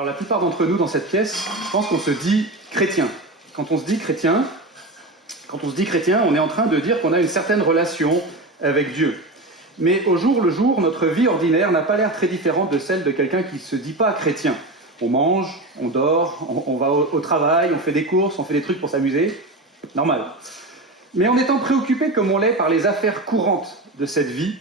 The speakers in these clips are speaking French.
Alors la plupart d'entre nous dans cette pièce, je pense qu'on se dit chrétien. Quand on se dit chrétien, on est en train de dire qu'on a une certaine relation avec Dieu. Mais au jour le jour, notre vie ordinaire n'a pas l'air très différente de celle de quelqu'un qui ne se dit pas chrétien. On mange, on dort, on va au travail, on fait des courses, on fait des trucs pour s'amuser. Normal. Mais en étant préoccupé comme on l'est par les affaires courantes de cette vie,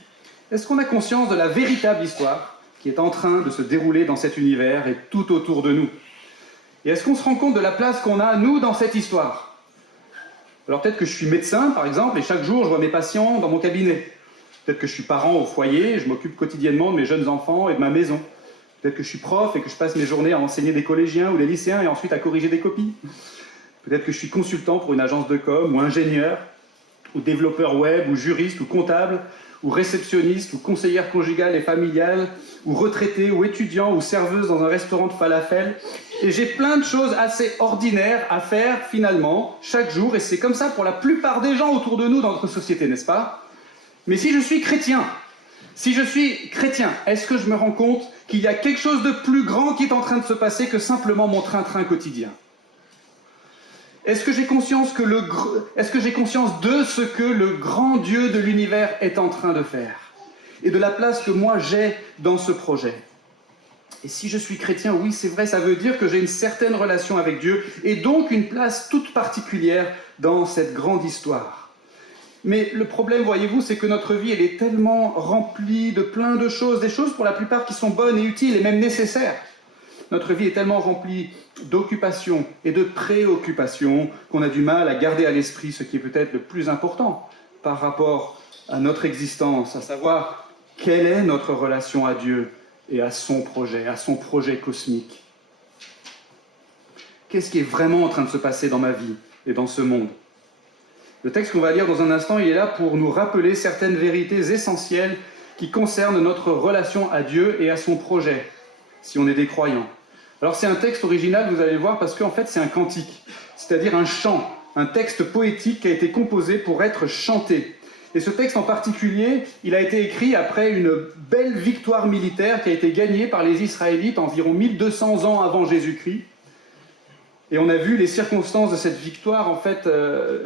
est-ce qu'on a conscience de la véritable histoire qui est en train de se dérouler dans cet univers et tout autour de nous? Et est-ce qu'on se rend compte de la place qu'on a, nous, dans cette histoire? Alors peut-être que je suis médecin, par exemple, et chaque jour, je vois mes patients dans mon cabinet. Peut-être que je suis parent au foyer, et je m'occupe quotidiennement de mes jeunes enfants et de ma maison. Peut-être que je suis prof et que je passe mes journées à enseigner des collégiens ou des lycéens et ensuite à corriger des copies. Peut-être que je suis consultant pour une agence de com, ou ingénieur, ou développeur web, ou juriste, ou comptable, ou réceptionniste, ou conseillère conjugale et familiale, ou retraité, ou étudiant, ou serveuse dans un restaurant de falafel. Et j'ai plein de choses assez ordinaires à faire, finalement, chaque jour, et c'est comme ça pour la plupart des gens autour de nous dans notre société, n'est-ce pas? Mais si je suis chrétien, est-ce que je me rends compte qu'il y a quelque chose de plus grand qui est en train de se passer que simplement mon train-train quotidien? Est-ce que j'ai conscience de ce que le grand Dieu de l'univers est en train de faire? Et de la place que moi j'ai dans ce projet? Et si je suis chrétien, oui, c'est vrai, ça veut dire que j'ai une certaine relation avec Dieu, et donc une place toute particulière dans cette grande histoire. Mais le problème, voyez-vous, c'est que notre vie, elle est tellement remplie de plein de choses, des choses pour la plupart qui sont bonnes et utiles et même nécessaires. Notre vie est tellement remplie d'occupations et de préoccupations qu'on a du mal à garder à l'esprit ce qui est peut-être le plus important par rapport à notre existence, à savoir quelle est notre relation à Dieu et à son projet cosmique. Qu'est-ce qui est vraiment en train de se passer dans ma vie et dans ce monde? Le texte qu'on va lire dans un instant, il est là pour nous rappeler certaines vérités essentielles qui concernent notre relation à Dieu et à son projet, si on est des croyants. Alors c'est un texte original, vous allez voir, parce qu'en fait c'est un cantique, c'est-à-dire un chant, un texte poétique qui a été composé pour être chanté. Et ce texte en particulier, il a été écrit après une belle victoire militaire qui a été gagnée par les Israélites environ 1200 ans avant Jésus-Christ. Et on a vu les circonstances de cette victoire, en fait,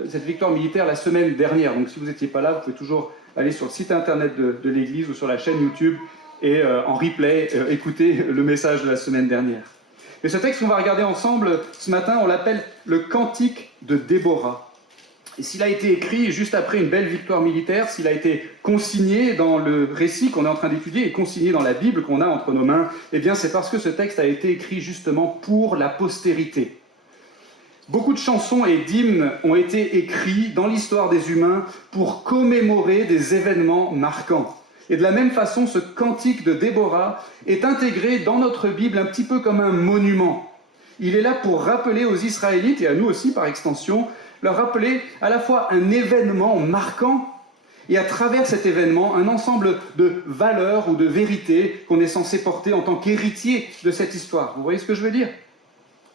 cette victoire militaire la semaine dernière. Donc si vous n'étiez pas là, vous pouvez toujours aller sur le site internet de l'Église ou sur la chaîne YouTube et en replay écouter le message de la semaine dernière. Et ce texte qu'on va regarder ensemble ce matin, on l'appelle le Cantique de Déborah. Et s'il a été écrit juste après une belle victoire militaire, s'il a été consigné dans le récit qu'on est en train d'étudier et consigné dans la Bible qu'on a entre nos mains, eh bien c'est parce que ce texte a été écrit justement pour la postérité. Beaucoup de chansons et d'hymnes ont été écrits dans l'histoire des humains pour commémorer des événements marquants. Et de la même façon, ce cantique de Déborah est intégré dans notre Bible un petit peu comme un monument. Il est là pour rappeler aux Israélites, et à nous aussi par extension, leur rappeler à la fois un événement marquant et à travers cet événement, un ensemble de valeurs ou de vérités qu'on est censé porter en tant qu'héritier de cette histoire. Vous voyez ce que je veux dire?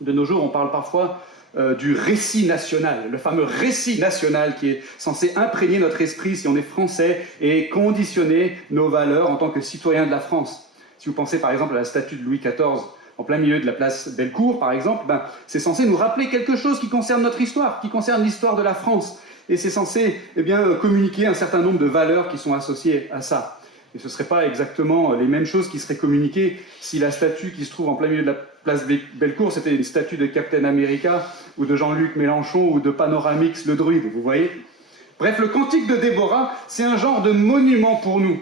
De nos jours, on parle parfois du récit national, le fameux récit national qui est censé imprégner notre esprit si on est français et conditionner nos valeurs en tant que citoyens de la France. Si vous pensez par exemple à la statue de Louis XIV en plein milieu de la place Bellecour, par exemple, c'est censé nous rappeler quelque chose qui concerne notre histoire, qui concerne l'histoire de la France. Et c'est censé communiquer un certain nombre de valeurs qui sont associées à ça. Et ce ne seraient pas exactement les mêmes choses qui seraient communiquées si la statue qui se trouve en plein milieu de la place Bellecour, c'était une statue de Captain America, ou de Jean-Luc Mélenchon, ou de Panoramix le druide, vous voyez? Bref, le cantique de Déborah, c'est un genre de monument pour nous.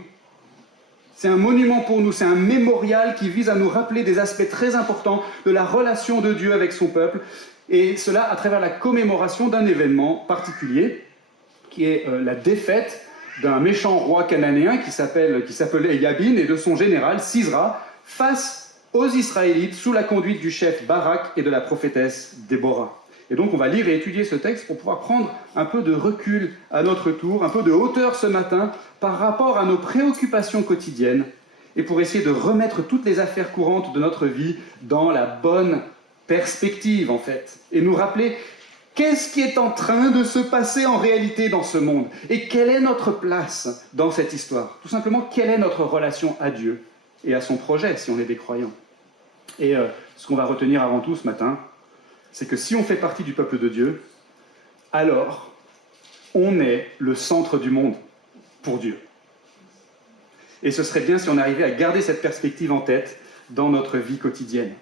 C'est un monument pour nous, c'est un mémorial qui vise à nous rappeler des aspects très importants de la relation de Dieu avec son peuple, et cela à travers la commémoration d'un événement particulier, qui est la défaite d'un méchant roi cananéen qui s'appelait Yabin et de son général Sisra face aux Israélites sous la conduite du chef Barak et de la prophétesse Déborah. Et donc on va lire et étudier ce texte pour pouvoir prendre un peu de recul à notre tour, un peu de hauteur ce matin par rapport à nos préoccupations quotidiennes et pour essayer de remettre toutes les affaires courantes de notre vie dans la bonne perspective en fait et nous rappeler qu'est-ce qui est en train de se passer en réalité dans ce monde et quelle est notre place dans cette histoire. Tout simplement, quelle est notre relation à Dieu et à son projet si on est des croyants. Et ce qu'on va retenir avant tout ce matin, c'est que si on fait partie du peuple de Dieu, alors on est le centre du monde pour Dieu. Et ce serait bien si on arrivait à garder cette perspective en tête dans notre vie quotidienne.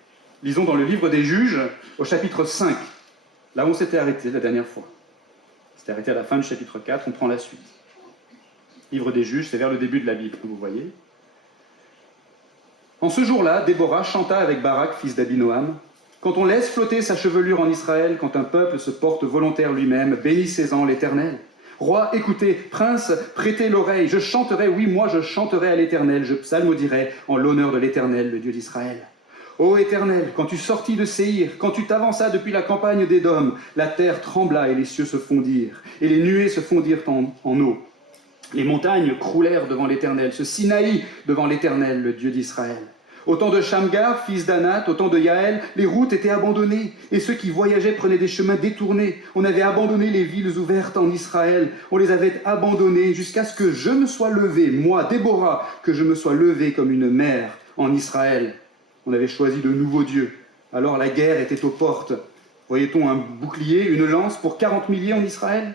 Lisons dans le livre des Juges, au chapitre 5, là où on s'était arrêté la dernière fois. On s'était arrêté à la fin du chapitre 4, on prend la suite. Livre des Juges, c'est vers le début de la Bible, vous voyez. En ce jour-là, Déborah chanta avec Barak, fils d'Abinoam. Quand on laisse flotter sa chevelure en Israël, quand un peuple se porte volontaire lui-même, bénissez-en l'Éternel. Roi, écoutez, prince, prêtez l'oreille, je chanterai, oui, moi je chanterai à l'Éternel, je psalmodierai en l'honneur de l'Éternel, le Dieu d'Israël. Ô Éternel, quand tu sortis de Séhir, quand tu t'avanças depuis la campagne d'Édom, la terre trembla et les cieux se fondirent, et les nuées se fondirent en eau. Les montagnes croulèrent devant l'Éternel, ce Sinaï devant l'Éternel, le Dieu d'Israël. Au temps de Shamgar, fils d'Anath, au temps de Yaël, les routes étaient abandonnées, et ceux qui voyageaient prenaient des chemins détournés. On avait abandonné les villes ouvertes en Israël, on les avait abandonnées jusqu'à ce que je me sois levé, moi, Déborah, que je me sois levé comme une mère en Israël. On avait choisi de nouveaux dieux. Alors la guerre était aux portes. Voyait-on un bouclier, une lance pour 40 milliers en Israël ?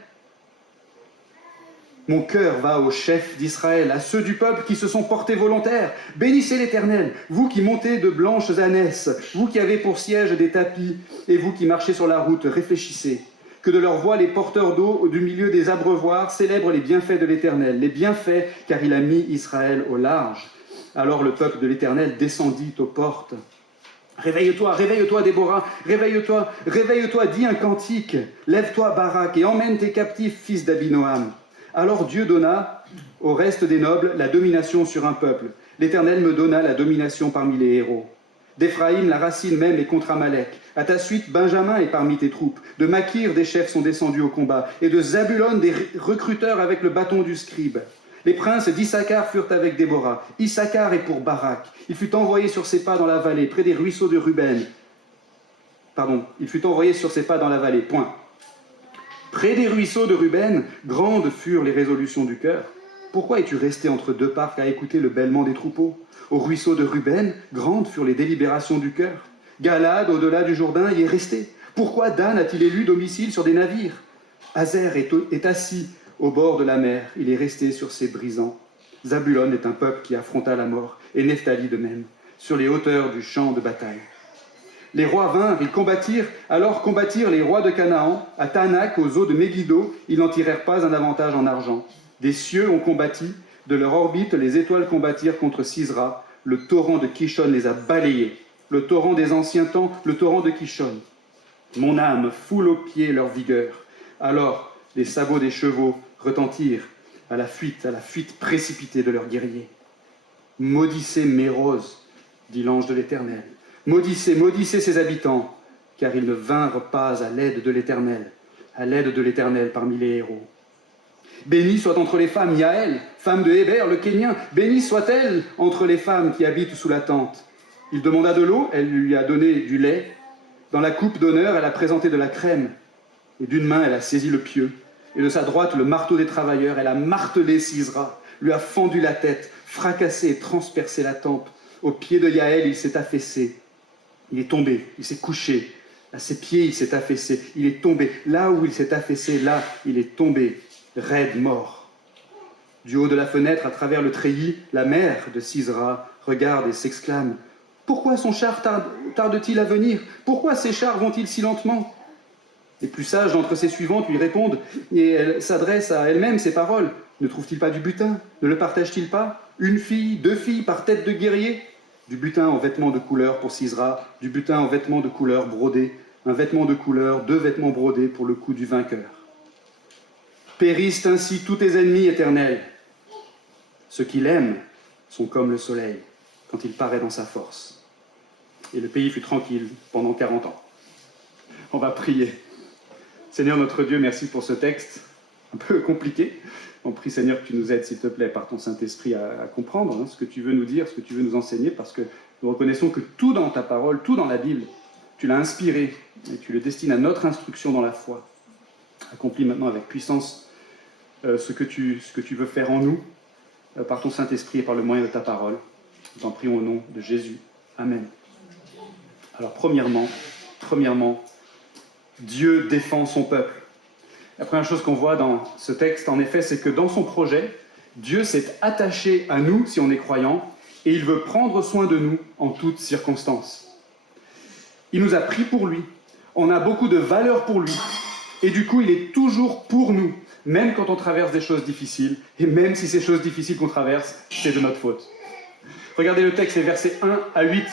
Mon cœur va aux chefs d'Israël, à ceux du peuple qui se sont portés volontaires. Bénissez l'Éternel, vous qui montez de blanches ânesses, vous qui avez pour siège des tapis, et vous qui marchez sur la route, réfléchissez. Que de leur voix les porteurs d'eau du milieu des abreuvoirs célèbrent les bienfaits de l'Éternel, les bienfaits car il a mis Israël au large. Alors le peuple de l'Éternel descendit aux portes. Réveille-toi, réveille-toi, Déborah, réveille-toi, dis un cantique. Lève-toi, Barak, et emmène tes captifs, fils d'Abinoam. Alors Dieu donna au reste des nobles la domination sur un peuple. L'Éternel me donna la domination parmi les héros. D'Éphraïm, la racine même est contre Amalek. À ta suite, Benjamin est parmi tes troupes. De Makir, des chefs sont descendus au combat. Et de Zabulon, des recruteurs avec le bâton du scribe. Les princes d'Issachar furent avec Déborah. Issachar est pour Barak. Il fut envoyé sur ses pas dans la vallée, près des ruisseaux de Ruben. Il fut envoyé sur ses pas dans la vallée, point. Près des ruisseaux de Ruben, grandes furent les résolutions du cœur. Pourquoi es-tu resté entre deux parcs à écouter le bêlement des troupeaux ? Au ruisseau de Ruben, grandes furent les délibérations du cœur. Galad, au-delà du Jourdain, y est resté. Pourquoi Dan a-t-il élu domicile sur des navires ? Azer est assis au bord de la mer, il est resté sur ses brisants. Zabulon est un peuple qui affronta la mort, et Nephtali de même, sur les hauteurs du champ de bataille. Les rois vinrent, ils combattirent, alors combattirent les rois de Canaan, à Tanak, aux eaux de Megiddo, ils n'en tirèrent pas un avantage en argent. Des cieux ont combattu, de leur orbite les étoiles combattirent contre Sisra, le torrent de Kishon les a balayés, le torrent des anciens temps, le torrent de Kishon. Mon âme foule aux pieds leur vigueur. Alors les sabots des chevaux retentirent à la fuite précipitée de leurs guerriers. Maudissez Mérose, dit l'ange de l'Éternel. Maudissez, maudissez ses habitants, car ils ne vinrent pas à l'aide de l'Éternel parmi les héros. Bénie soit entre les femmes Yaël, femme de Héber, le Kénien, bénie soit-elle entre les femmes qui habitent sous la tente. Il demanda de l'eau, elle lui a donné du lait. Dans la coupe d'honneur, elle a présenté de la crème. Et d'une main, elle a saisi le pieu. Et de sa droite, le marteau des travailleurs. Elle a martelé Sisra, lui a fendu la tête, fracassé et transpercé la tempe. Au pied de Yaël, il s'est affaissé. Il est tombé, il s'est couché. À ses pieds, il s'est affaissé. Il est tombé. Là où il s'est affaissé, là, il est tombé, raide, mort. Du haut de la fenêtre, à travers le treillis, la mère de Sisra regarde et s'exclame. Pourquoi son char tarde-t-il à venir ? Pourquoi ces chars vont-ils si lentement ? Les plus sages d'entre ses suivantes lui répondent, et elle s'adresse à elle-même ces paroles. Ne trouve-t-il pas du butin ? Ne le partage-t-il pas ? 1 fille, 2 filles par tête de guerrier ? Du butin en vêtements de couleur pour Sisra, du butin en vêtements de couleur brodés, un vêtement de couleur, 2 vêtements brodés pour le cou du vainqueur. Périssent ainsi tous tes ennemis éternels. Ceux qui l'aiment sont comme le soleil quand il paraît dans sa force. Et le pays fut tranquille pendant 40 ans. On va prier. Seigneur notre Dieu, merci pour ce texte un peu compliqué. On prie Seigneur que tu nous aides, s'il te plaît, par ton Saint-Esprit à comprendre ce que tu veux nous dire, ce que tu veux nous enseigner, parce que nous reconnaissons que tout dans ta parole, tout dans la Bible, tu l'as inspiré et tu le destines à notre instruction dans la foi. Accomplis maintenant avec puissance ce que tu veux faire en nous, par ton Saint-Esprit et par le moyen de ta parole. Nous t'en prions au nom de Jésus. Amen. Alors premièrement, Dieu défend son peuple. La première chose qu'on voit dans ce texte, en effet, c'est que dans son projet, Dieu s'est attaché à nous, si on est croyant, et il veut prendre soin de nous en toutes circonstances. Il nous a pris pour lui, on a beaucoup de valeur pour lui, et du coup, il est toujours pour nous, même quand on traverse des choses difficiles, et même si ces choses difficiles qu'on traverse, c'est de notre faute. Regardez le texte, les versets 1 à 8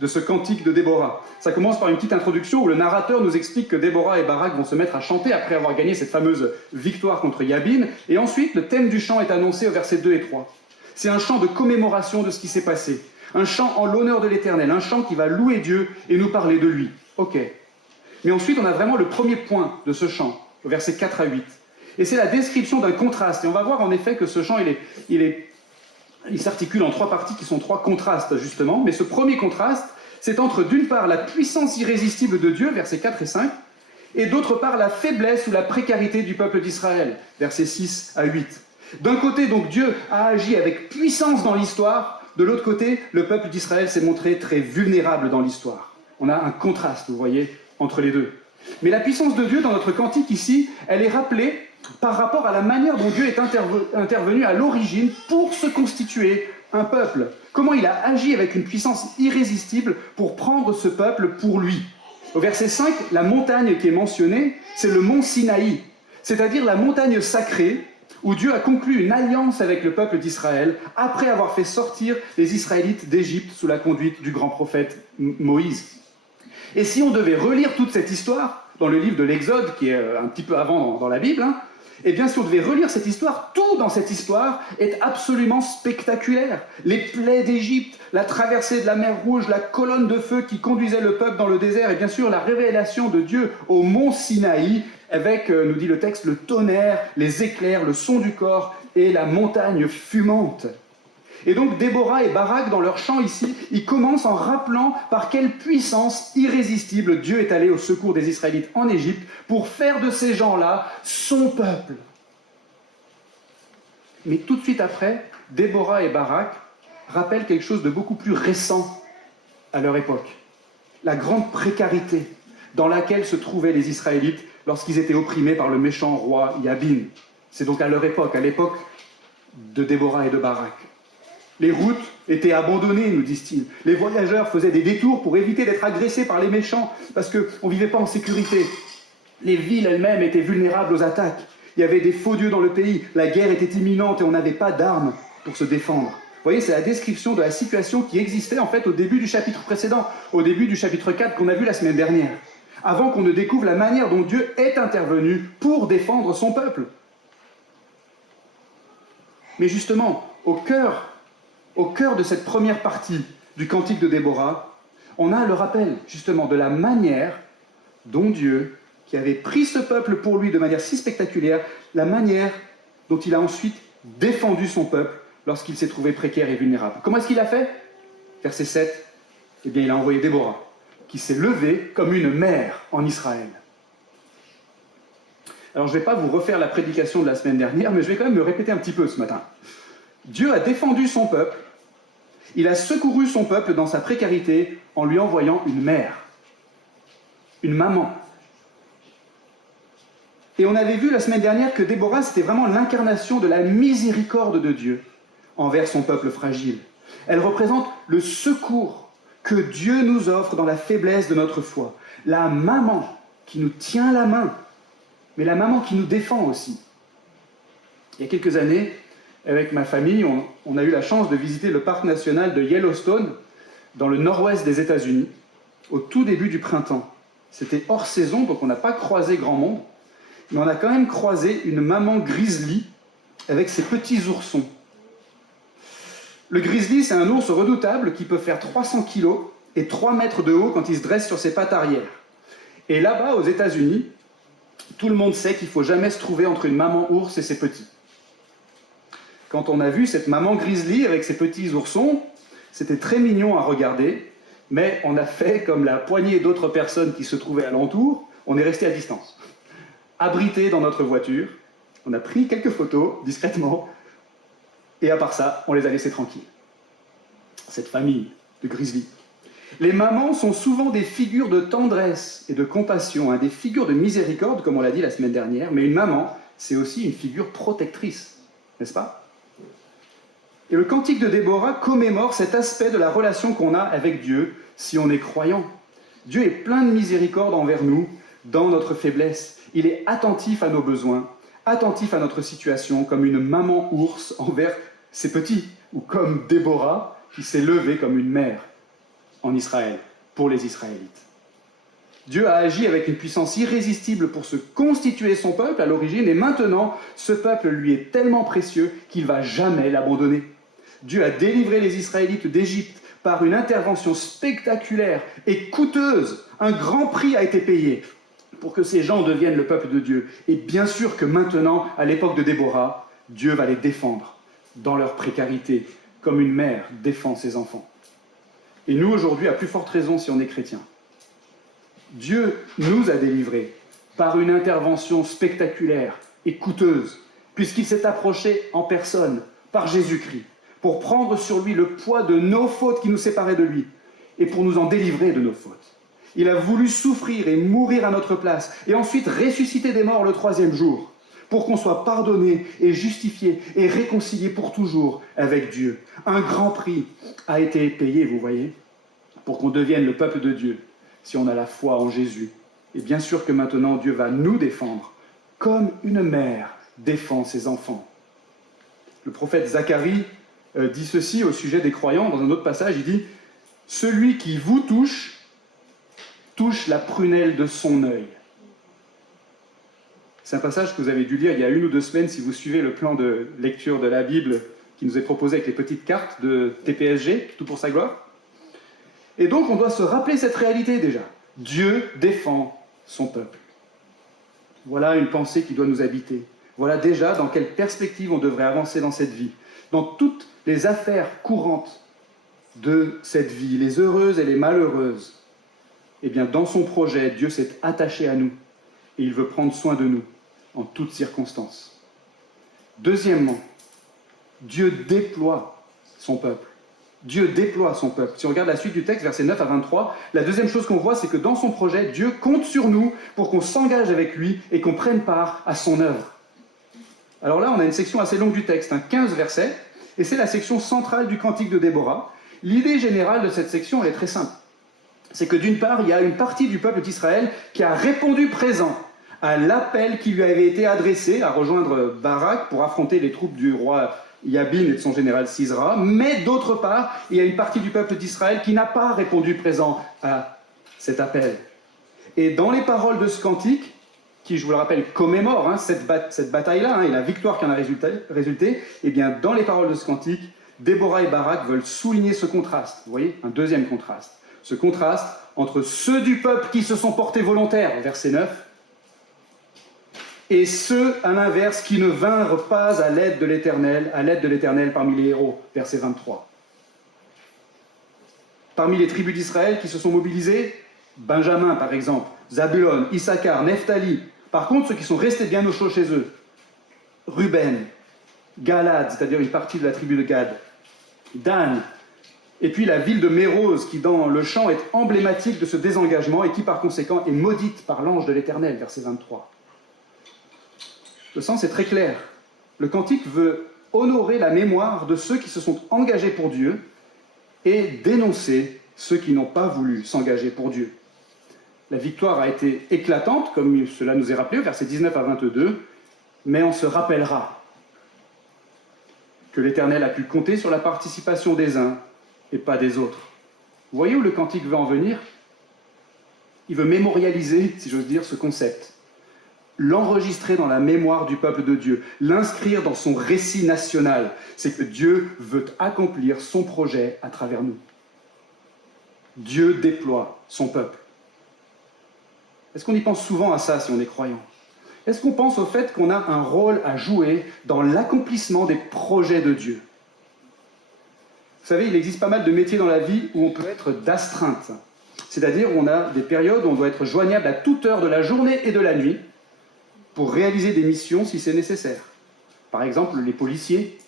de ce cantique de Déborah. Ça commence par une petite introduction où le narrateur nous explique que Déborah et Barak vont se mettre à chanter après avoir gagné cette fameuse victoire contre Yabin, et ensuite le thème du chant est annoncé aux versets 2 et 3. C'est un chant de commémoration de ce qui s'est passé, un chant en l'honneur de l'Éternel, un chant qui va louer Dieu et nous parler de lui. Ok. Mais ensuite, on a vraiment le premier point de ce chant, au verset 4 à 8. Et c'est la description d'un contraste. Et on va voir en effet que ce chant, il s'articule en trois parties qui sont trois contrastes, justement. Mais ce premier contraste, c'est entre, d'une part, la puissance irrésistible de Dieu, versets 4 et 5, et d'autre part, la faiblesse ou la précarité du peuple d'Israël, versets 6 à 8. D'un côté, donc, Dieu a agi avec puissance dans l'histoire. De l'autre côté, le peuple d'Israël s'est montré très vulnérable dans l'histoire. On a un contraste, vous voyez, entre les deux. Mais la puissance de Dieu dans notre cantique ici, elle est rappelée par rapport à la manière dont Dieu est intervenu à l'origine pour se constituer un peuple. Comment il a agi avec une puissance irrésistible pour prendre ce peuple pour lui. Au verset 5, la montagne qui est mentionnée, c'est le mont Sinaï, c'est-à-dire la montagne sacrée où Dieu a conclu une alliance avec le peuple d'Israël après avoir fait sortir les Israélites d'Égypte sous la conduite du grand prophète Moïse. Et si on devait relire toute cette histoire, dans le livre de l'Exode, qui est un petit peu avant dans la Bible, eh bien si on devait relire cette histoire, tout dans cette histoire est absolument spectaculaire. Les plaies d'Égypte, la traversée de la mer Rouge, la colonne de feu qui conduisait le peuple dans le désert, et bien sûr la révélation de Dieu au mont Sinaï, avec, nous dit le texte, le tonnerre, les éclairs, le son du corps et la montagne fumante. Et donc Déborah et Barak, dans leur chant ici, ils commencent en rappelant par quelle puissance irrésistible Dieu est allé au secours des Israélites en Égypte pour faire de ces gens-là son peuple. Mais tout de suite après, Déborah et Barak rappellent quelque chose de beaucoup plus récent à leur époque. La grande précarité dans laquelle se trouvaient les Israélites lorsqu'ils étaient opprimés par le méchant roi Yabin. C'est donc à leur époque, à l'époque de Déborah et de Barak. Les routes étaient abandonnées, nous disent-ils. Les voyageurs faisaient des détours pour éviter d'être agressés par les méchants, parce qu'on ne vivait pas en sécurité. Les villes elles-mêmes étaient vulnérables aux attaques. Il y avait des faux dieux dans le pays. La guerre était imminente et on n'avait pas d'armes pour se défendre. Vous voyez, c'est la description de la situation qui existait en fait au début du chapitre précédent, au début du chapitre 4 qu'on a vu la semaine dernière, avant qu'on ne découvre la manière dont Dieu est intervenu pour défendre son peuple. Mais justement, au cœur de cette première partie du cantique de Déborah, on a le rappel justement de la manière dont Dieu, qui avait pris ce peuple pour lui de manière si spectaculaire, la manière dont il a ensuite défendu son peuple lorsqu'il s'est trouvé précaire et vulnérable. Comment est-ce qu'il a fait ? Verset 7, eh bien il a envoyé Déborah, qui s'est levée comme une mère en Israël. Alors je ne vais pas vous refaire la prédication de la semaine dernière, mais je vais quand même me répéter un petit peu ce matin. Dieu a défendu son peuple, il a secouru son peuple dans sa précarité en lui envoyant une mère, une maman. Et on avait vu la semaine dernière que Déborah, c'était vraiment l'incarnation de la miséricorde de Dieu envers son peuple fragile. Elle représente le secours que Dieu nous offre dans la faiblesse de notre foi. La maman qui nous tient la main, mais la maman qui nous défend aussi. Il y a quelques années, avec ma famille, on a eu la chance de visiter le parc national de Yellowstone, dans le nord-ouest des États-Unis, au tout début du printemps. C'était hors saison, donc on n'a pas croisé grand monde, mais on a quand même croisé une maman grizzly avec ses petits oursons. Le grizzly, c'est un ours redoutable qui peut faire 300 kilos et 3 mètres de haut quand il se dresse sur ses pattes arrière. Et là-bas, aux États-Unis, tout le monde sait qu'il ne faut jamais se trouver entre une maman ours et ses petits. Quand on a vu cette maman grizzly avec ses petits oursons, c'était très mignon à regarder, mais on a fait comme la poignée d'autres personnes qui se trouvaient alentour, on est resté à distance. Abrités dans notre voiture, on a pris quelques photos discrètement, et à part ça, on les a laissés tranquilles. Cette famille de grizzly. Les mamans sont souvent des figures de tendresse et de compassion, des figures de miséricorde, comme on l'a dit la semaine dernière, mais une maman, c'est aussi une figure protectrice, n'est-ce pas? Et le cantique de Déborah commémore cet aspect de la relation qu'on a avec Dieu si on est croyant. Dieu est plein de miséricorde envers nous dans notre faiblesse. Il est attentif à nos besoins, attentif à notre situation, comme une maman ours envers ses petits, ou comme Déborah qui s'est levée comme une mère en Israël, pour les Israélites. Dieu a agi avec une puissance irrésistible pour se constituer son peuple à l'origine, et maintenant, ce peuple lui est tellement précieux qu'il ne va jamais l'abandonner. Dieu a délivré les Israélites d'Égypte par une intervention spectaculaire et coûteuse. Un grand prix a été payé pour que ces gens deviennent le peuple de Dieu. Et bien sûr que maintenant, à l'époque de Déborah, Dieu va les défendre dans leur précarité, comme une mère défend ses enfants. Et nous, aujourd'hui, à plus forte raison si on est chrétien. Dieu nous a délivrés par une intervention spectaculaire et coûteuse, puisqu'il s'est approché en personne par Jésus-Christ, pour prendre sur lui le poids de nos fautes qui nous séparaient de lui, et pour nous en délivrer de nos fautes. Il a voulu souffrir et mourir à notre place, et ensuite ressusciter des morts le 3e jour, pour qu'on soit pardonné et justifié et réconcilié pour toujours avec Dieu. Un grand prix a été payé, vous voyez, pour qu'on devienne le peuple de Dieu, si on a la foi en Jésus. Et bien sûr que maintenant, Dieu va nous défendre, comme une mère défend ses enfants. Le prophète Zacharie dit ceci au sujet des croyants, dans un autre passage, il dit « Celui qui vous touche, touche la prunelle de son œil. » C'est un passage que vous avez dû lire il y a 1 ou 2 semaines si vous suivez le plan de lecture de la Bible qui nous est proposé avec les petites cartes de TPSG, Tout pour sa gloire. Et donc on doit se rappeler cette réalité déjà. Dieu défend son peuple. Voilà une pensée qui doit nous habiter. Voilà déjà dans quelle perspective on devrait avancer dans cette vie. Dans toutes les affaires courantes de cette vie, les heureuses et les malheureuses, eh bien dans son projet, Dieu s'est attaché à nous et il veut prendre soin de nous en toutes circonstances. Deuxièmement, Dieu déploie son peuple. Dieu déploie son peuple. Si on regarde la suite du texte, versets 9 à 23, la deuxième chose qu'on voit, c'est que dans son projet, Dieu compte sur nous pour qu'on s'engage avec lui et qu'on prenne part à son œuvre. Alors là, on a une section assez longue du texte, 15 versets, et c'est la section centrale du cantique de Déborah. L'idée générale de cette section, elle est très simple. C'est que d'une part, il y a une partie du peuple d'Israël qui a répondu présent à l'appel qui lui avait été adressé à rejoindre Barak pour affronter les troupes du roi Yabin et de son général Sisra, mais d'autre part, il y a une partie du peuple d'Israël qui n'a pas répondu présent à cet appel. Et dans les paroles de ce cantique, qui, je vous le rappelle, commémore cette bataille-là et la victoire qui en a résulté, eh bien, dans les paroles de ce cantique, Déborah et Barak veulent souligner ce contraste. Vous voyez, un deuxième contraste. Ce contraste entre ceux du peuple qui se sont portés volontaires, verset 9, et ceux, à l'inverse, qui ne vinrent pas à l'aide de l'Éternel parmi les héros, verset 23. Parmi les tribus d'Israël qui se sont mobilisées, Benjamin par exemple, Zabulon, Issachar, Nephtali. Par contre, ceux qui sont restés bien au chaud chez eux, Ruben, Galad, c'est-à-dire une partie de la tribu de Gad, Dan, et puis la ville de Mérose, qui dans le chant est emblématique de ce désengagement et qui par conséquent est maudite par l'ange de l'Éternel, verset 23. Le sens est très clair. Le cantique veut honorer la mémoire de ceux qui se sont engagés pour Dieu et dénoncer ceux qui n'ont pas voulu s'engager pour Dieu. La victoire a été éclatante, comme cela nous est rappelé au verset 19 à 22, mais on se rappellera que l'Éternel a pu compter sur la participation des uns et pas des autres. Vous voyez où le cantique veut en venir? Il veut mémorialiser, si j'ose dire, ce concept. L'enregistrer dans la mémoire du peuple de Dieu, l'inscrire dans son récit national. C'est que Dieu veut accomplir son projet à travers nous. Dieu déploie son peuple. Est-ce qu'on y pense souvent à ça si on est croyant? Est-ce qu'on pense au fait qu'on a un rôle à jouer dans l'accomplissement des projets de Dieu? Vous savez, il existe pas mal de métiers dans la vie où on peut être d'astreinte. C'est-à-dire où on a des périodes où on doit être joignable à toute heure de la journée et de la nuit pour réaliser des missions si c'est nécessaire. Par exemple, les policiers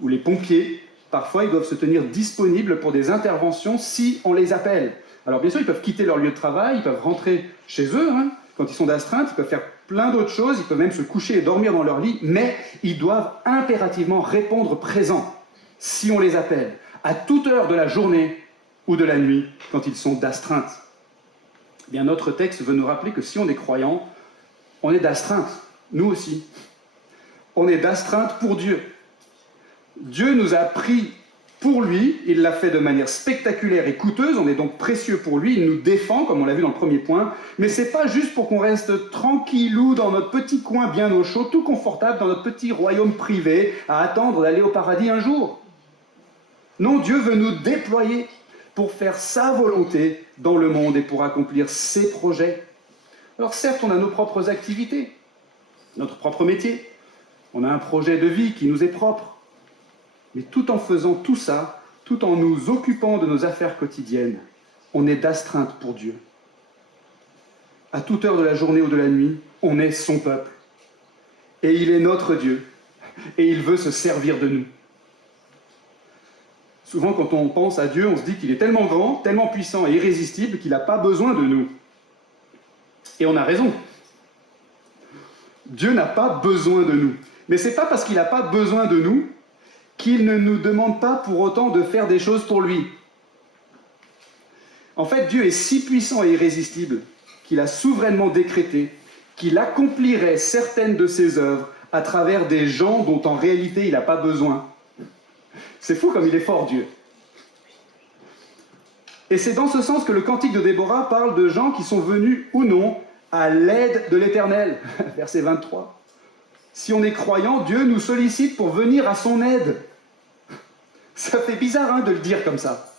ou les pompiers, parfois ils doivent se tenir disponibles pour des interventions si on les appelle. Alors bien sûr, ils peuvent quitter leur lieu de travail, ils peuvent rentrer chez eux, hein, quand ils sont d'astreinte, ils peuvent faire plein d'autres choses, ils peuvent même se coucher et dormir dans leur lit, mais ils doivent impérativement répondre présent, si on les appelle, à toute heure de la journée ou de la nuit, quand ils sont d'astreinte. Eh bien, notre texte veut nous rappeler que si on est croyant, on est d'astreinte, nous aussi. On est d'astreinte pour Dieu. Dieu nous a pris pour lui, il l'a fait de manière spectaculaire et coûteuse, on est donc précieux pour lui, il nous défend, comme on l'a vu dans le premier point, mais c'est pas juste pour qu'on reste tranquillou dans notre petit coin bien au chaud, tout confortable dans notre petit royaume privé, à attendre d'aller au paradis un jour. Non, Dieu veut nous déployer pour faire sa volonté dans le monde et pour accomplir ses projets. Alors certes, on a nos propres activités, notre propre métier, on a un projet de vie qui nous est propre, mais tout en faisant tout ça, tout en nous occupant de nos affaires quotidiennes, on est d'astreinte pour Dieu. À toute heure de la journée ou de la nuit, on est son peuple. Et il est notre Dieu. Et il veut se servir de nous. Souvent, quand on pense à Dieu, on se dit qu'il est tellement grand, tellement puissant et irrésistible qu'il n'a pas besoin de nous. Et on a raison. Dieu n'a pas besoin de nous. Mais ce n'est pas parce qu'il n'a pas besoin de nous qu'il ne nous demande pas pour autant de faire des choses pour lui. En fait, Dieu est si puissant et irrésistible qu'il a souverainement décrété qu'il accomplirait certaines de ses œuvres à travers des gens dont en réalité il n'a pas besoin. C'est fou comme il est fort, Dieu. Et c'est dans ce sens que le cantique de Déborah parle de gens qui sont venus ou non à l'aide de l'Éternel. Verset 23. Si on est croyant, Dieu nous sollicite pour venir à son aide. Ça fait bizarre de le dire comme ça.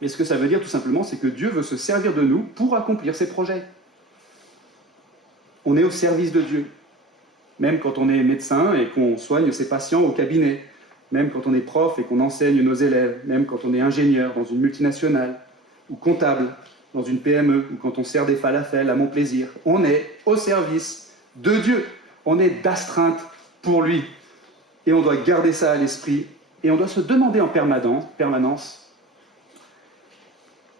Mais ce que ça veut dire tout simplement, c'est que Dieu veut se servir de nous pour accomplir ses projets. On est au service de Dieu. Même quand on est médecin et qu'on soigne ses patients au cabinet. Même quand on est prof et qu'on enseigne nos élèves. Même quand on est ingénieur dans une multinationale. Ou comptable dans une PME. Ou quand on sert des falafels à mon plaisir. On est au service de Dieu. On est d'astreinte pour lui. Et on doit garder ça à l'esprit. Et on doit se demander en permanence,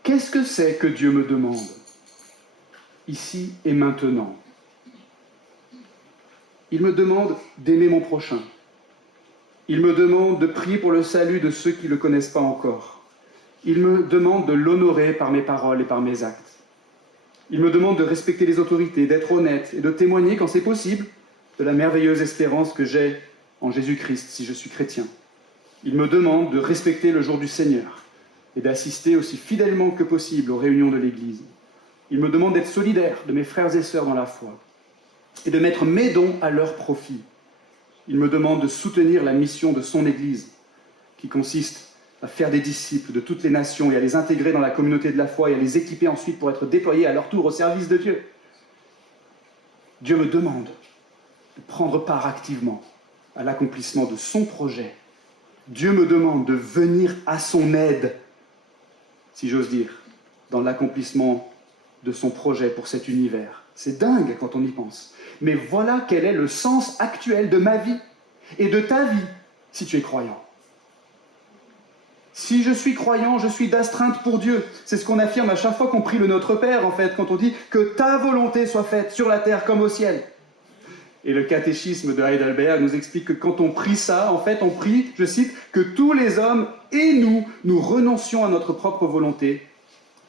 qu'est-ce que c'est que Dieu me demande, ici et maintenant? Il me demande d'aimer mon prochain. Il me demande de prier pour le salut de ceux qui ne le connaissent pas encore. Il me demande de l'honorer par mes paroles et par mes actes. Il me demande de respecter les autorités, d'être honnête et de témoigner, quand c'est possible, de la merveilleuse espérance que j'ai en Jésus-Christ si je suis chrétien. Il me demande de respecter le jour du Seigneur et d'assister aussi fidèlement que possible aux réunions de l'Église. Il me demande d'être solidaire de mes frères et sœurs dans la foi et de mettre mes dons à leur profit. Il me demande de soutenir la mission de son Église, qui consiste à faire des disciples de toutes les nations et à les intégrer dans la communauté de la foi et à les équiper ensuite pour être déployés à leur tour au service de Dieu. Dieu me demande de prendre part activement à l'accomplissement de son projet. Dieu me demande de venir à son aide, si j'ose dire, dans l'accomplissement de son projet pour cet univers. C'est dingue quand on y pense. Mais voilà quel est le sens actuel de ma vie et de ta vie, si tu es croyant. Si je suis croyant, je suis d'astreinte pour Dieu. C'est ce qu'on affirme à chaque fois qu'on prie le Notre Père, en fait, quand on dit que ta volonté soit faite sur la terre comme au ciel. Et le catéchisme de Heidelberg nous explique que quand on prie ça, en fait, on prie, je cite, que tous les hommes et nous renoncions à notre propre volonté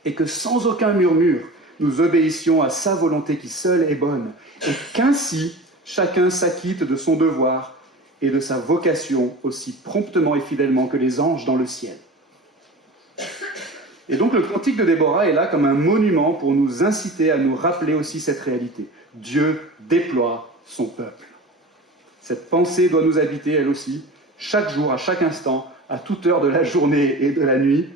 et que sans aucun murmure, nous obéissions à sa volonté qui seule est bonne et qu'ainsi, chacun s'acquitte de son devoir et de sa vocation aussi promptement et fidèlement que les anges dans le ciel. Et donc le cantique de Déborah est là comme un monument pour nous inciter à nous rappeler aussi cette réalité. Dieu déploie son peuple. Cette pensée doit nous habiter, elle aussi, chaque jour, à chaque instant, à toute heure de la journée et de la nuit.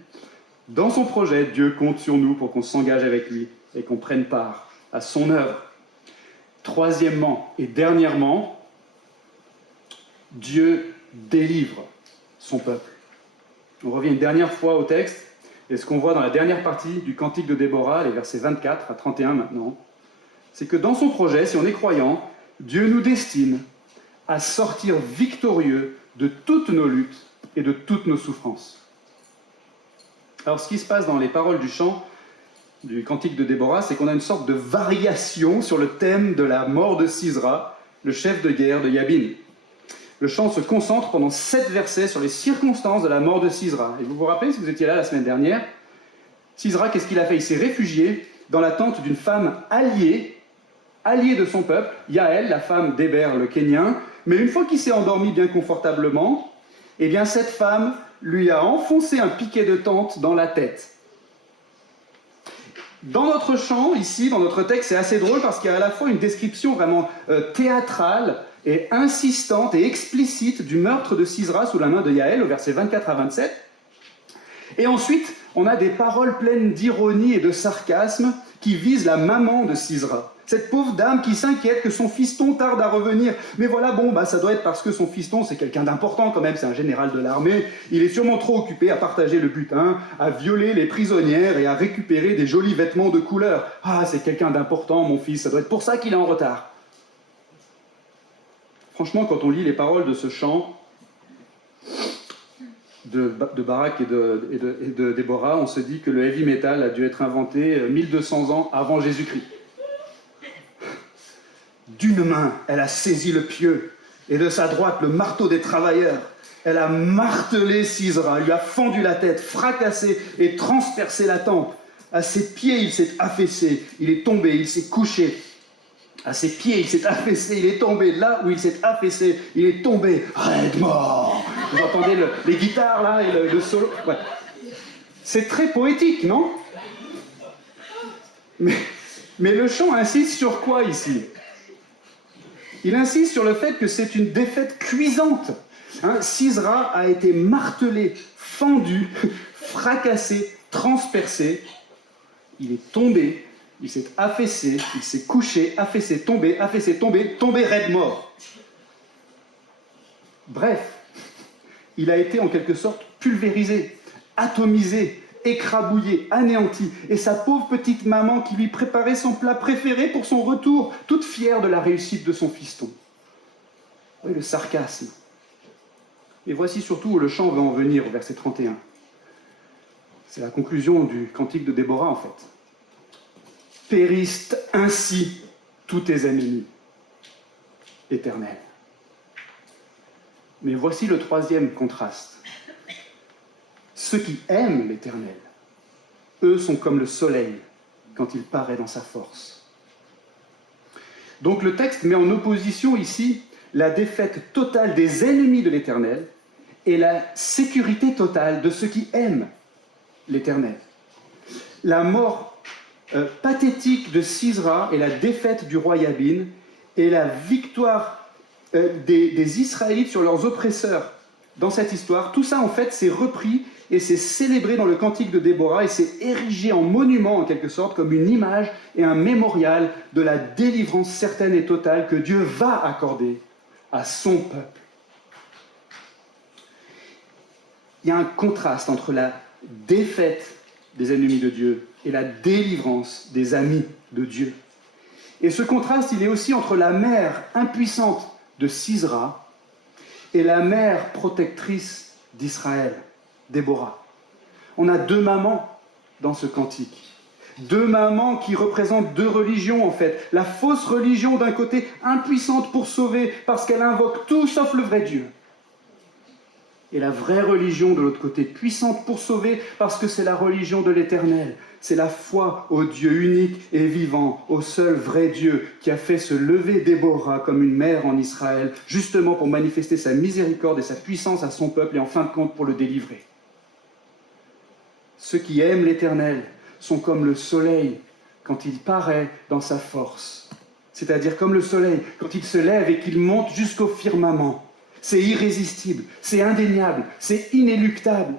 Dans son projet, Dieu compte sur nous pour qu'on s'engage avec lui et qu'on prenne part à son œuvre. Troisièmement et dernièrement, Dieu délivre son peuple. On revient une dernière fois au texte, et ce qu'on voit dans la dernière partie du cantique de Déborah, les versets 24 à 31 maintenant, c'est que dans son projet, si on est croyant, Dieu nous destine à sortir victorieux de toutes nos luttes et de toutes nos souffrances. Alors ce qui se passe dans les paroles du chant, du cantique de Déborah, c'est qu'on a une sorte de variation sur le thème de la mort de Sisera, le chef de guerre de Yabin. Le chant se concentre pendant 7 versets sur les circonstances de la mort de Sisera. Et vous vous rappelez, si vous étiez là la semaine dernière, Sisera, qu'est-ce qu'il a fait? Il s'est réfugié dans la tente d'une femme alliée de son peuple, Yaël, la femme d'Héber le Kénien. Mais une fois qu'il s'est endormi bien confortablement, eh bien cette femme lui a enfoncé un piquet de tente dans la tête. Dans notre chant, ici, dans notre texte, c'est assez drôle parce qu'il y a à la fois une description vraiment théâtrale et insistante et explicite du meurtre de Sisera sous la main de Yaël, au verset 24 à 27. Et ensuite, on a des paroles pleines d'ironie et de sarcasme qui visent la maman de Sisera. Cette pauvre dame qui s'inquiète que son fiston tarde à revenir. Mais voilà, ça doit être parce que son fiston, c'est quelqu'un d'important quand même, c'est un général de l'armée. Il est sûrement trop occupé à partager le butin, à violer les prisonnières et à récupérer des jolis vêtements de couleur. Ah, c'est quelqu'un d'important, mon fils, ça doit être pour ça qu'il est en retard. Franchement, quand on lit les paroles de ce chant de Barak et de Déborah, on se dit que le heavy metal a dû être inventé 1200 ans avant Jésus-Christ. D'une main, elle a saisi le pieu, et de sa droite, le marteau des travailleurs. Elle a martelé Sisera, lui a fendu la tête, fracassé et transpercé la tempe. À ses pieds, il s'est affaissé, il est tombé, il s'est couché. À ses pieds, il s'est affaissé, il est tombé. Là où il s'est affaissé, il est tombé. Raide mort. Vous entendez les guitares, là, et le solo. Ouais. C'est très poétique, non? Mais le chant insiste sur quoi, ici? Il insiste sur le fait que c'est une défaite cuisante. Sisera a été martelé, fendu, fracassé, transpercé. Il est tombé, il s'est affaissé, il s'est couché, affaissé, tombé, raide mort. Bref, il a été en quelque sorte pulvérisé, atomisé, écrabouillé, anéanti. Et sa pauvre petite maman qui lui préparait son plat préféré pour son retour, toute fière de la réussite de son fiston. Oui, le sarcasme. Et voici surtout où le chant va en venir, au verset 31. C'est la conclusion du cantique de Déborah, en fait. Périssent ainsi tous tes ennemis, Éternel. Mais voici le troisième contraste. Ceux qui aiment l'Éternel, eux sont comme le soleil quand il paraît dans sa force. Donc le texte met en opposition ici la défaite totale des ennemis de l'Éternel et la sécurité totale de ceux qui aiment l'Éternel. La mort pathétique de Sisera et la défaite du roi Yabin et la victoire des Israélites sur leurs oppresseurs dans cette histoire, tout ça en fait c'est repris et c'est célébré dans le cantique de Déborah et c'est érigé en monument en quelque sorte comme une image et un mémorial de la délivrance certaine et totale que Dieu va accorder à son peuple. Il y a un contraste entre la défaite des ennemis de Dieu et la délivrance des amis de Dieu. Et ce contraste, il est aussi entre la mère impuissante de Sisera et la mère protectrice d'Israël, Déborah. On a 2 mamans dans ce cantique. 2 mamans qui représentent 2 religions en fait. La fausse religion d'un côté, impuissante pour sauver parce qu'elle invoque tout sauf le vrai Dieu. Et la vraie religion de l'autre côté, puissante pour sauver parce que c'est la religion de l'Éternel. C'est la foi au Dieu unique et vivant, au seul vrai Dieu qui a fait se lever Déborah comme une mère en Israël, justement pour manifester sa miséricorde et sa puissance à son peuple et en fin de compte pour le délivrer. Ceux qui aiment l'Éternel sont comme le soleil quand il paraît dans sa force. C'est-à-dire comme le soleil quand il se lève et qu'il monte jusqu'au firmament. C'est irrésistible, c'est indéniable, c'est inéluctable.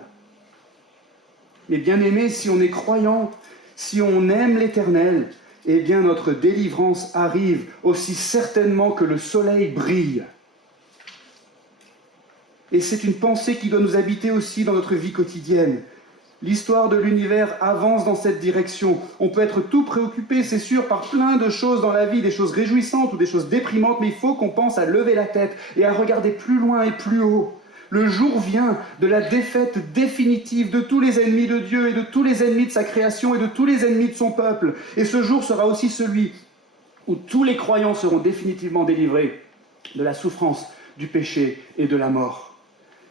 Mais bien aimés, si on est croyant, si on aime l'Éternel, eh bien notre délivrance arrive aussi certainement que le soleil brille. Et c'est une pensée qui doit nous habiter aussi dans notre vie quotidienne. L'histoire de l'univers avance dans cette direction. On peut être tout préoccupé, c'est sûr, par plein de choses dans la vie, des choses réjouissantes ou des choses déprimantes, mais il faut qu'on pense à lever la tête et à regarder plus loin et plus haut. Le jour vient de la défaite définitive de tous les ennemis de Dieu et de tous les ennemis de sa création et de tous les ennemis de son peuple. Et ce jour sera aussi celui où tous les croyants seront définitivement délivrés de la souffrance, du péché et de la mort.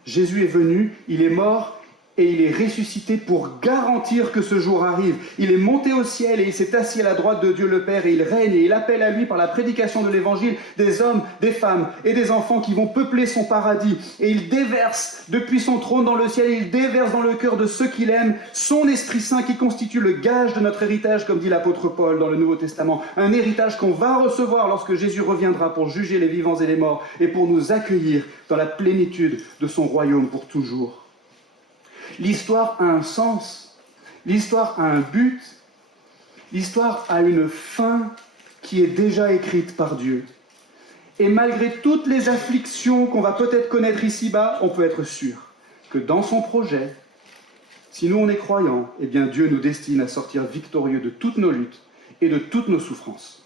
Jésus est venu, il est mort et il est ressuscité pour garantir que ce jour arrive. Il est monté au ciel et il s'est assis à la droite de Dieu le Père et il règne et il appelle à lui par la prédication de l'Évangile des hommes, des femmes et des enfants qui vont peupler son paradis. Et il déverse depuis son trône dans le ciel, il déverse dans le cœur de ceux qu'il aime son Esprit Saint qui constitue le gage de notre héritage, comme dit l'apôtre Paul dans le Nouveau Testament. Un héritage qu'on va recevoir lorsque Jésus reviendra pour juger les vivants et les morts et pour nous accueillir dans la plénitude de son royaume pour toujours. L'histoire a un sens, l'histoire a un but, l'histoire a une fin qui est déjà écrite par Dieu. Et malgré toutes les afflictions qu'on va peut-être connaître ici-bas, on peut être sûr que dans son projet, si nous on est croyants, eh bien Dieu nous destine à sortir victorieux de toutes nos luttes et de toutes nos souffrances.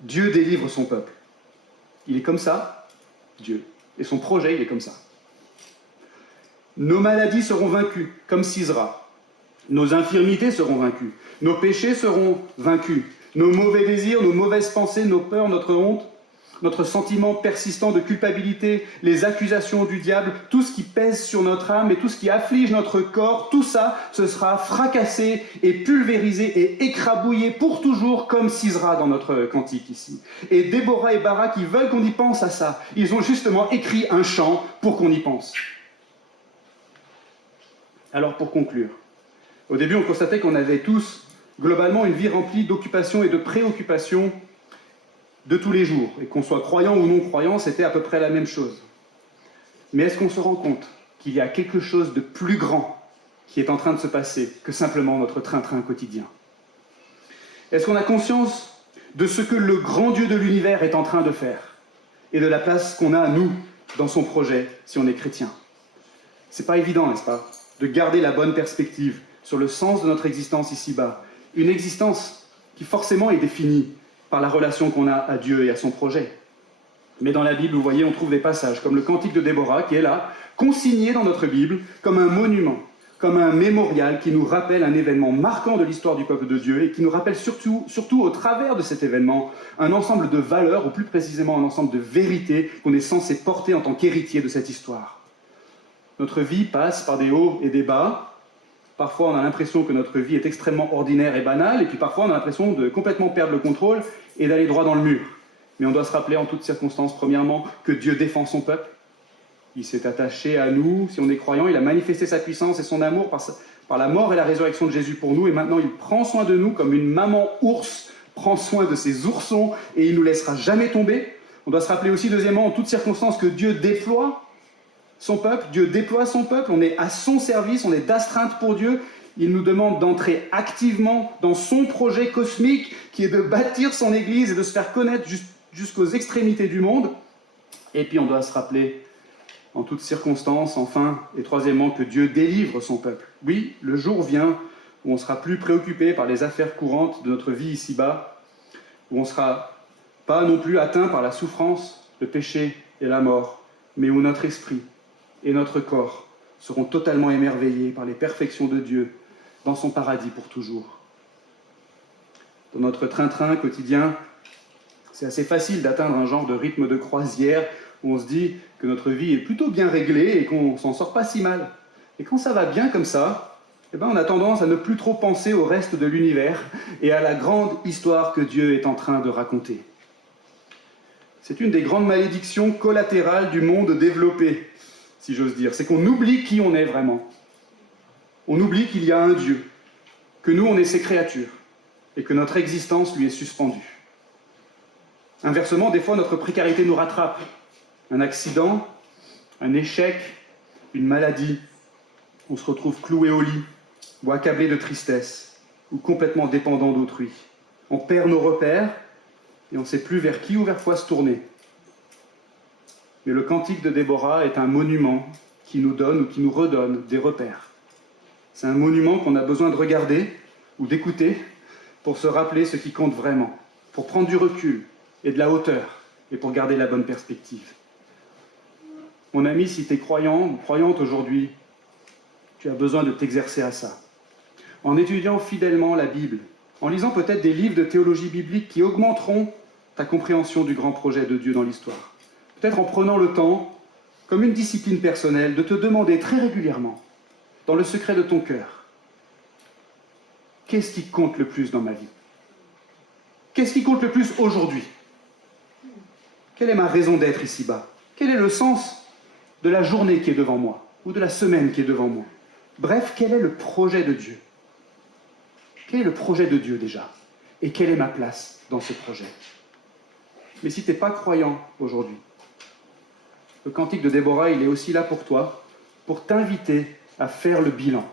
Dieu délivre son peuple. Il est comme ça, Dieu. Et son projet, il est comme ça. Nos maladies seront vaincues, comme Sisera. Nos infirmités seront vaincues. Nos péchés seront vaincus. Nos mauvais désirs, nos mauvaises pensées, nos peurs, notre honte, notre sentiment persistant de culpabilité, les accusations du diable, tout ce qui pèse sur notre âme et tout ce qui afflige notre corps, tout ça, ce sera fracassé et pulvérisé et écrabouillé pour toujours, comme Sisera dans notre cantique ici. Et Déborah et Barak, ils veulent qu'on y pense à ça. Ils ont justement écrit un chant pour qu'on y pense. Alors pour conclure, au début on constatait qu'on avait tous globalement une vie remplie d'occupations et de préoccupations de tous les jours, et qu'on soit croyant ou non croyant, c'était à peu près la même chose. Mais est-ce qu'on se rend compte qu'il y a quelque chose de plus grand qui est en train de se passer que simplement notre train-train quotidien? Est-ce qu'on a conscience de ce que le grand Dieu de l'univers est en train de faire et de la place qu'on a, nous, dans son projet, si on est chrétien? C'est pas évident, n'est-ce pas, de garder la bonne perspective sur le sens de notre existence ici-bas. Une existence qui forcément est définie par la relation qu'on a à Dieu et à son projet. Mais dans la Bible, vous voyez, on trouve des passages comme le Cantique de Déborah, qui est là, consigné dans notre Bible, comme un monument, comme un mémorial qui nous rappelle un événement marquant de l'histoire du peuple de Dieu et qui nous rappelle surtout au travers de cet événement, un ensemble de valeurs, ou plus précisément un ensemble de vérités qu'on est censé porter en tant qu'héritier de cette histoire. Notre vie passe par des hauts et des bas. Parfois, on a l'impression que notre vie est extrêmement ordinaire et banale, et puis parfois, on a l'impression de complètement perdre le contrôle et d'aller droit dans le mur. Mais on doit se rappeler en toutes circonstances, premièrement, que Dieu défend son peuple. Il s'est attaché à nous, si on est croyant, il a manifesté sa puissance et son amour par la mort et la résurrection de Jésus pour nous, et maintenant il prend soin de nous comme une maman ours prend soin de ses oursons, et il ne nous laissera jamais tomber. On doit se rappeler aussi, deuxièmement, en toutes circonstances, que Dieu déploie son peuple, Dieu déploie son peuple, on est à son service, on est d'astreinte pour Dieu. Il nous demande d'entrer activement dans son projet cosmique qui est de bâtir son Église et de se faire connaître jusqu'aux extrémités du monde. Et puis on doit se rappeler en toutes circonstances, enfin, et troisièmement, que Dieu délivre son peuple. Oui, le jour vient où on ne sera plus préoccupé par les affaires courantes de notre vie ici-bas, où on ne sera pas non plus atteint par la souffrance, le péché et la mort, mais où notre esprit et notre corps seront totalement émerveillés par les perfections de Dieu dans son paradis pour toujours. Dans notre train-train quotidien, c'est assez facile d'atteindre un genre de rythme de croisière où on se dit que notre vie est plutôt bien réglée et qu'on s'en sort pas si mal. Et quand ça va bien comme ça, on a tendance à ne plus trop penser au reste de l'univers et à la grande histoire que Dieu est en train de raconter. C'est une des grandes malédictions collatérales du monde développé, si j'ose dire. C'est qu'on oublie qui on est vraiment. On oublie qu'il y a un Dieu, que nous, on est ses créatures, et que notre existence lui est suspendue. Inversement, des fois, notre précarité nous rattrape. Un accident, un échec, une maladie. On se retrouve cloué au lit, ou accablé de tristesse, ou complètement dépendant d'autrui. On perd nos repères, et on ne sait plus vers qui ou vers quoi se tourner. Mais le cantique de Déborah est un monument qui nous donne ou qui nous redonne des repères. C'est un monument qu'on a besoin de regarder ou d'écouter pour se rappeler ce qui compte vraiment, pour prendre du recul et de la hauteur et pour garder la bonne perspective. Mon ami, si tu es croyant ou croyante aujourd'hui, tu as besoin de t'exercer à ça. En étudiant fidèlement la Bible, en lisant peut-être des livres de théologie biblique qui augmenteront ta compréhension du grand projet de Dieu dans l'histoire. Peut-être en prenant le temps, comme une discipline personnelle, de te demander très régulièrement, dans le secret de ton cœur, qu'est-ce qui compte le plus dans ma vie? Qu'est-ce qui compte le plus aujourd'hui? Quelle est ma raison d'être ici-bas? Quel est le sens de la journée qui est devant moi, ou de la semaine qui est devant moi? Bref, quel est le projet de Dieu? Quel est le projet de Dieu déjà? Et quelle est ma place dans ce projet? Mais si tu n'es pas croyant aujourd'hui, le cantique de Déborah, il est aussi là pour toi, pour t'inviter à faire le bilan.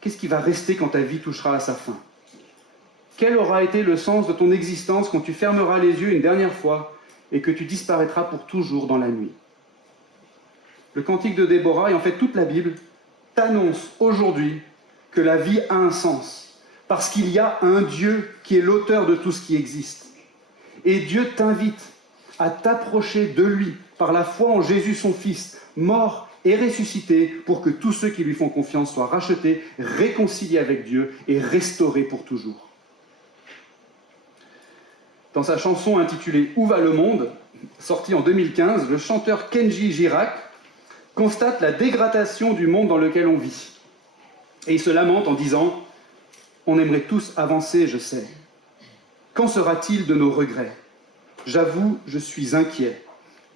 Qu'est-ce qui va rester quand ta vie touchera à sa fin? Quel aura été le sens de ton existence quand tu fermeras les yeux une dernière fois et que tu disparaîtras pour toujours dans la nuit? Le cantique de Déborah, et en fait toute la Bible, t'annonce aujourd'hui que la vie a un sens, parce qu'il y a un Dieu qui est l'auteur de tout ce qui existe. Et Dieu t'invite à t'approcher de lui par la foi en Jésus son Fils, mort et ressuscité, pour que tous ceux qui lui font confiance soient rachetés, réconciliés avec Dieu et restaurés pour toujours. Dans sa chanson intitulée « Où va le monde ?», sortie en 2015, le chanteur Kenji Girac constate la dégradation du monde dans lequel on vit. Et il se lamente en disant « On aimerait tous avancer, je sais. Qu'en sera-t-il de nos regrets? J'avoue, je suis inquiet.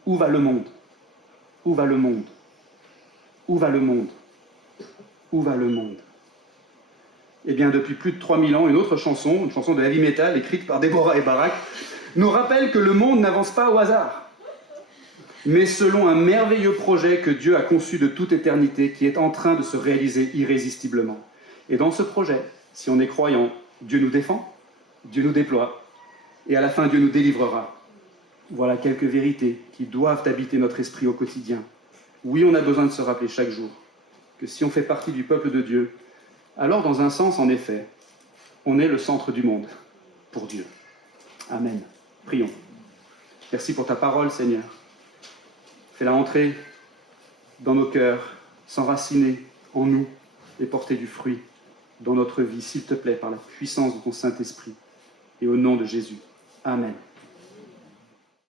Où va le monde? Où va le monde? Où va le monde? Où va le monde ?» Eh bien, depuis plus de 3000 ans, une autre chanson, une chanson de heavy metal écrite par Déborah et Barak, nous rappelle que le monde n'avance pas au hasard, mais selon un merveilleux projet que Dieu a conçu de toute éternité, qui est en train de se réaliser irrésistiblement. Et dans ce projet, si on est croyant, Dieu nous défend, Dieu nous déploie, et à la fin, Dieu nous délivrera. Voilà quelques vérités qui doivent habiter notre esprit au quotidien. Oui, on a besoin de se rappeler chaque jour que si on fait partie du peuple de Dieu, alors dans un sens, en effet, on est le centre du monde pour Dieu. Amen. Prions. Merci pour ta parole, Seigneur. Fais-la entrer dans nos cœurs, s'enraciner en nous et porter du fruit dans notre vie, s'il te plaît, par la puissance de ton Saint-Esprit. Et au nom de Jésus. Amen.